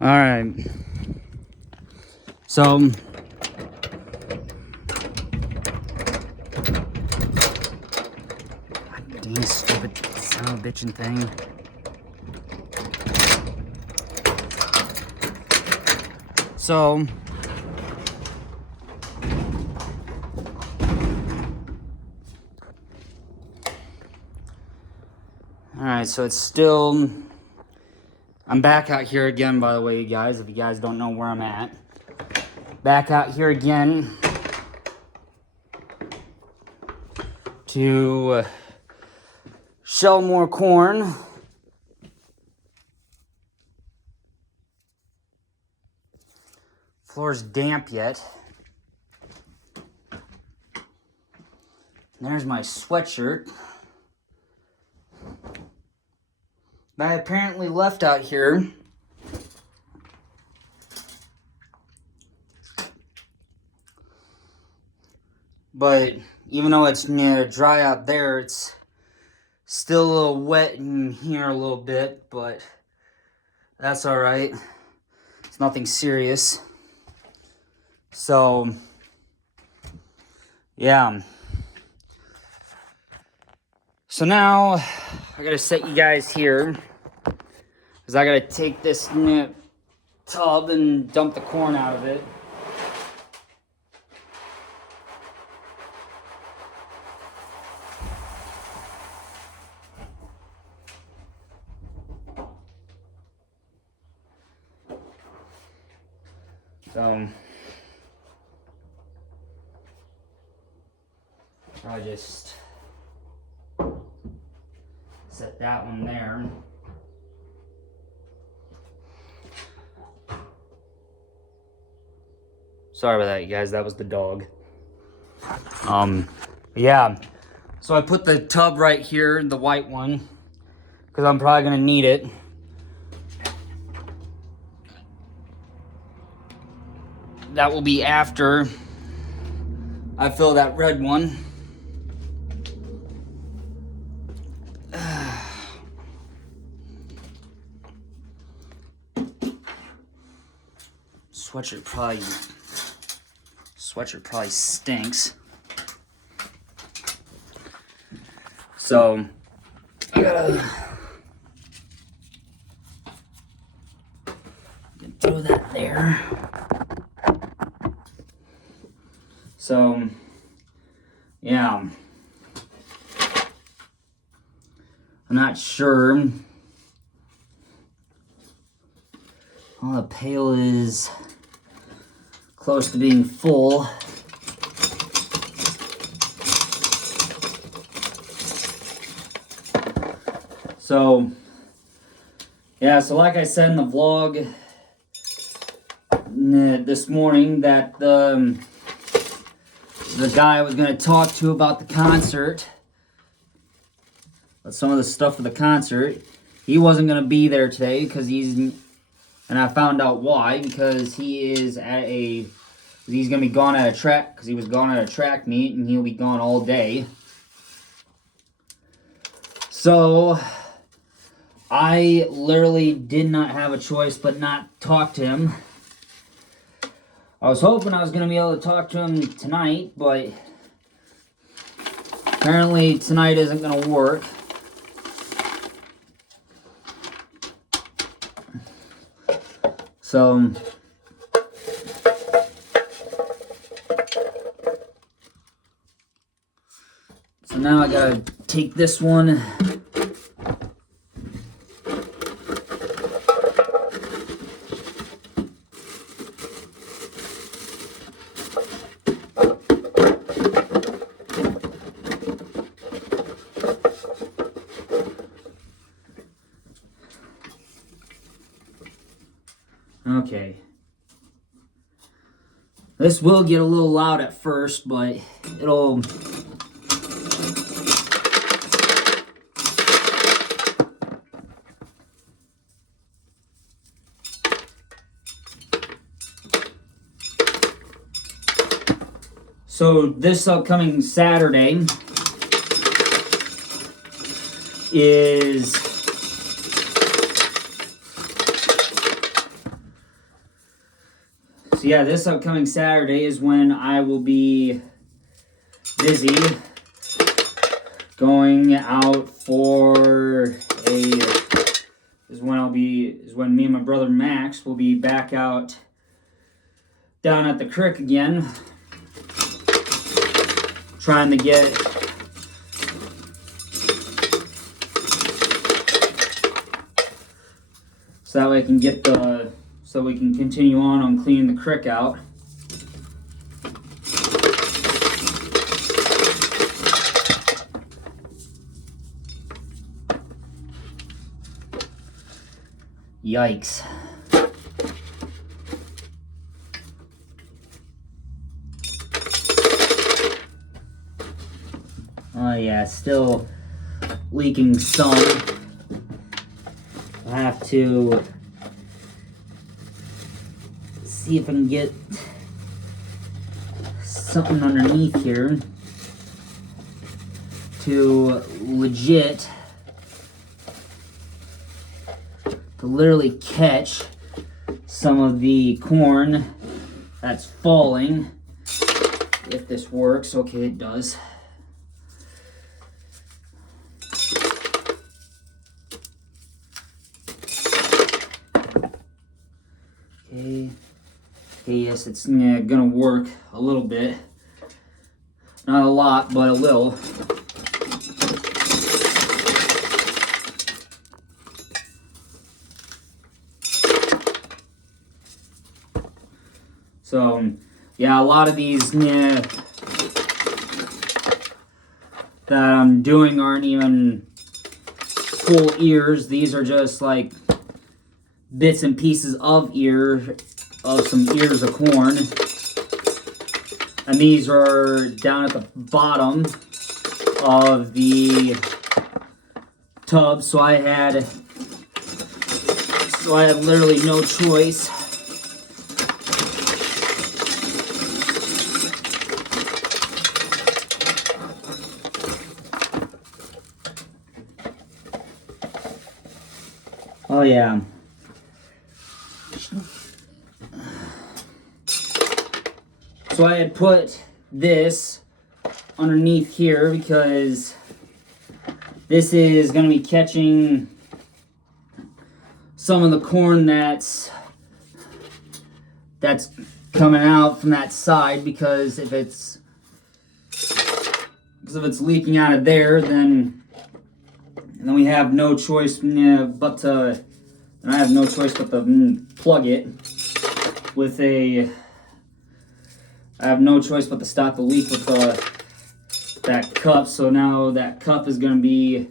All right. So dang stupid son of a bitchin' thing. So all right, so it's still, I'm back out here again, by the way, you guys, if you guys don't know where I'm at. Back out here again to shell more corn. Floor's damp yet. There's my sweatshirt that I apparently left out here. But even though it's dry out there, it's still a little wet in here a little bit, but that's all right. It's nothing serious. So, yeah. So now, I gotta set you guys here, because I gotta take this tub and dump the corn out of it. So, I'll just set that one there. Sorry about that, you guys. That was the dog. Yeah. So I put the tub right here, the white one, because I'm probably gonna need it. That will be after I fill that red one. Sweatshirt probably stinks. So I gotta throw that there. So yeah, I'm not sure. Well, the pail is close to being full. So, yeah, so like I said in the vlog this morning, that the guy I was going to talk to about the concert, some of the stuff for the concert, he wasn't going to be there today because and I found out why, because he's going to be gone at a track, because he was gone at a track meet, and he'll be gone all day. So, I literally did not have a choice but not talk to him. I was hoping I was going to be able to talk to him tonight, but apparently tonight isn't going to work. So now I gotta take this one. Okay. This will get a little loud at first, but it'll... So this upcoming Saturday is So yeah, this upcoming Saturday is when I will be busy going out for is when me and my brother Max will be back out down at the creek again, trying to get so that way we can continue on cleaning the creek out. Yikes. Oh yeah, still leaking some. I have to see if I can get something underneath here to literally catch some of the corn that's falling. If this works, okay, it does. Okay, yes, it's gonna work a little bit. Not a lot, but a little. So, yeah, a lot of these that I'm doing aren't even full ears. These are just like bits and pieces of some ears of corn. And these are down at the bottom of the tub, so I had literally no choice. Oh yeah. So I had put this underneath here because this is going to be catching some of the corn that's coming out from that side, because if it's leaking out of there, then we have no choice but to plug it with a. I have no choice but to stop the leak with that cup. So now that cup is going to be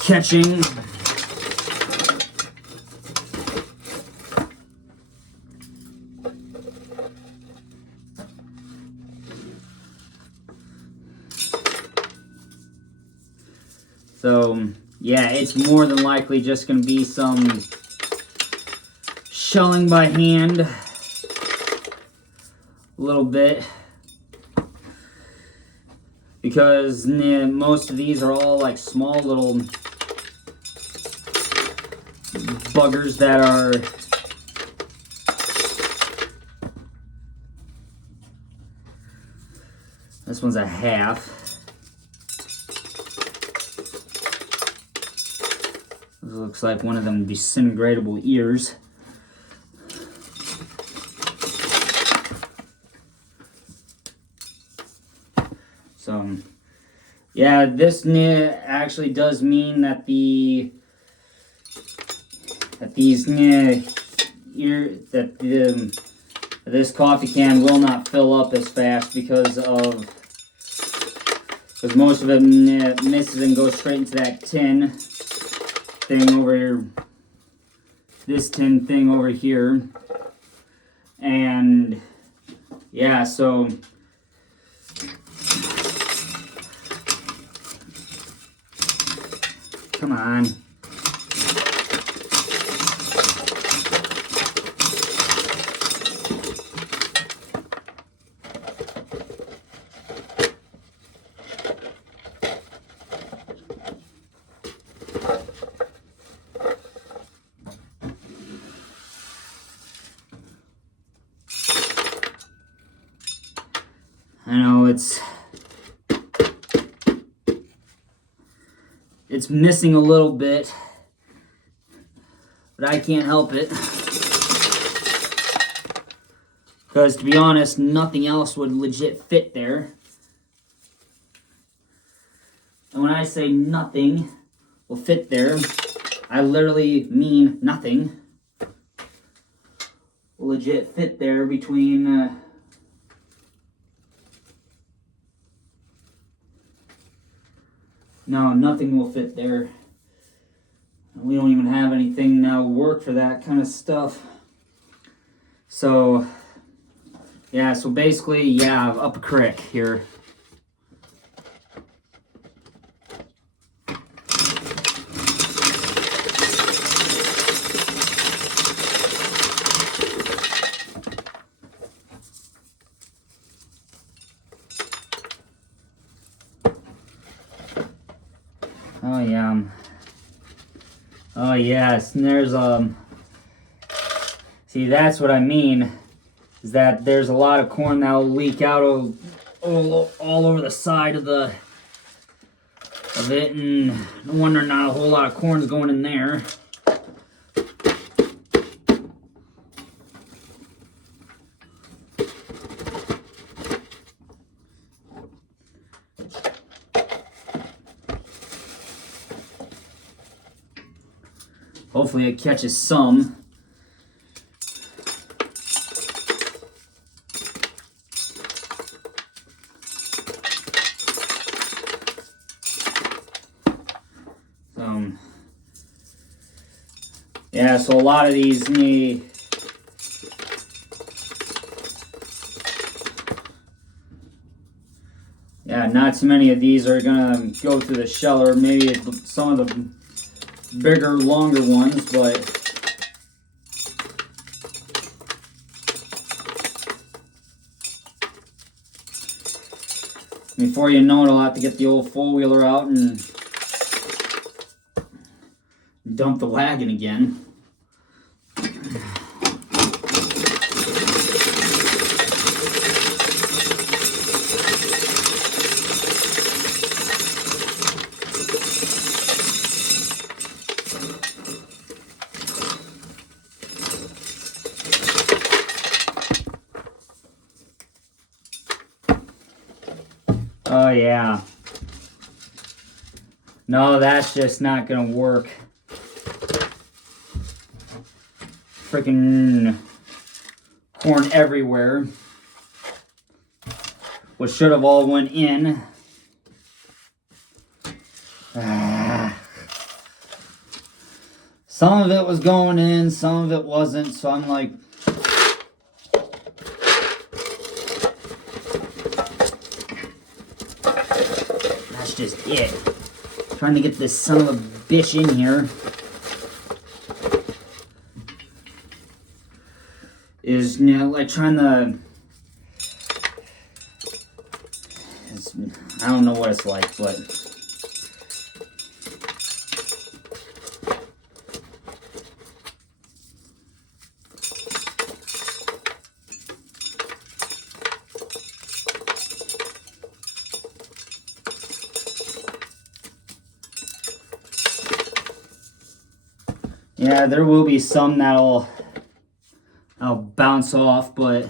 catching so yeah, it's more than likely just going to be some shelling by hand a little bit, because most of these are all like small little buggers that are this one's a half. This looks like one of them disintegratable ears. So, yeah, this actually does mean that this coffee can will not fill up as fast because most of it misses and goes straight into that tin thing over here, this tin thing over here, and yeah, so come on. it's missing a little bit, but I can't help it. Because to be honest, nothing else would legit fit there. And when I say nothing will fit there, I literally mean nothing will legit fit there between no, nothing will fit there. We don't even have anything now work for that kind of stuff. So yeah, so basically, yeah, up a creek here. Oh yeah. Oh yes, and there's see, that's what I mean, is that there's a lot of corn that will leak out all over the side of it, and no wonder not a whole lot of corn's going in there. Hopefully it catches some. Yeah, so a lot of these need, yeah, not too many of these are gonna go through the sheller. Maybe some of the bigger, longer ones, but before you know it, I'll have to get the old four-wheeler out and dump the wagon again. Oh yeah. No, that's just not gonna work. Freaking corn everywhere. What should have all went in. Some of it was going in, some of it wasn't, so I'm like, that's just it. Trying to get this son of a bitch in here is, you know, like trying to, I don't know what it's like, but yeah, there will be some that'll bounce off, but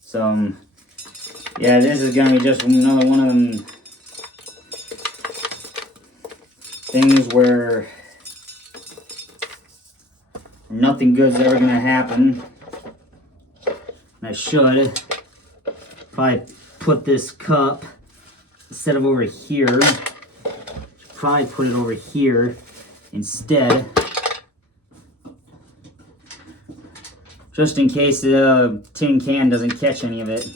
so, yeah, this is going to be just another one of them things where nothing good's ever going to happen. I should probably put this cup, instead of over here, probably put it over here instead. Just in case the tin can doesn't catch any of it.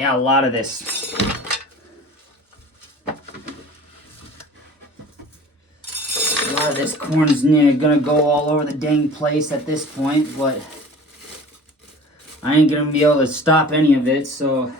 Yeah, a lot of this. A lot of this corn's gonna go all over the dang place at this point, but I ain't gonna be able to stop any of it, so.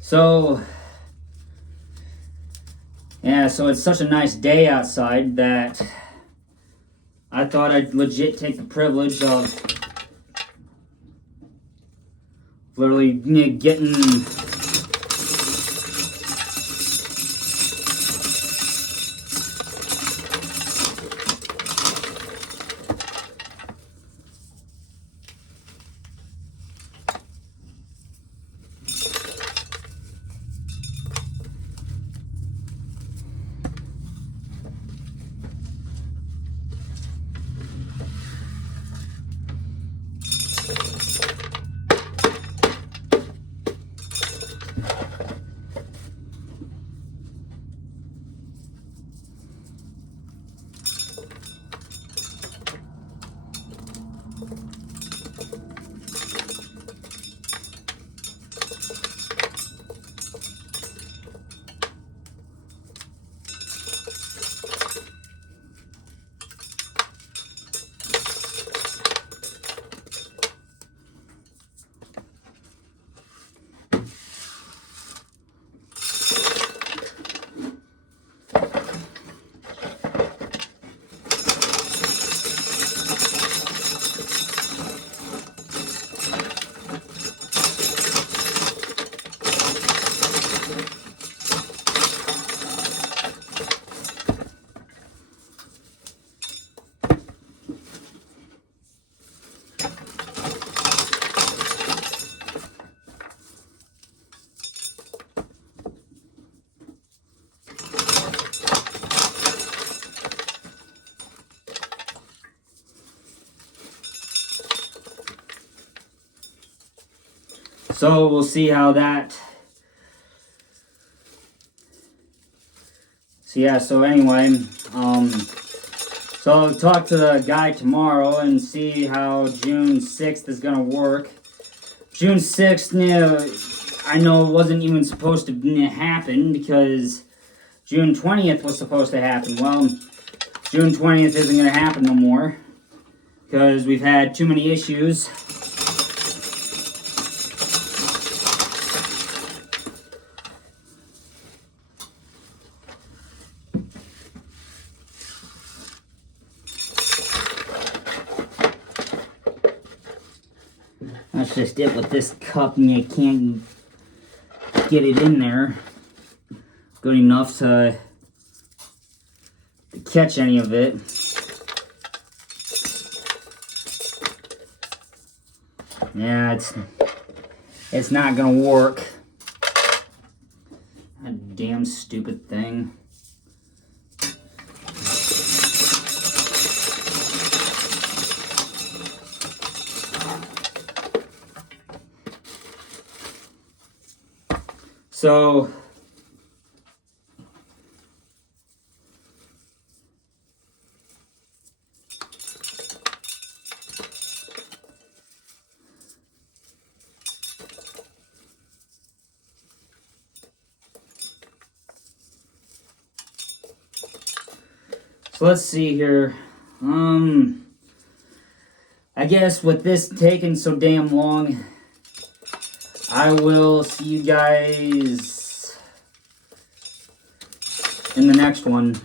So, yeah, so it's such a nice day outside that I thought I'd legit take the privilege of literally getting So we'll see how that. So yeah. So anyway, so I'll talk to the guy tomorrow and see how June 6th is gonna work. June 6th, I know it wasn't even supposed to happen because June 20th was supposed to happen. Well, June 20th isn't gonna happen no more because we've had too many issues. That's just it with this cup, and you can't get it in there good enough to catch any of it. Yeah, it's not gonna work. That damn stupid thing. So let's see here. I guess with this taking so damn long, I will see you guys in the next one.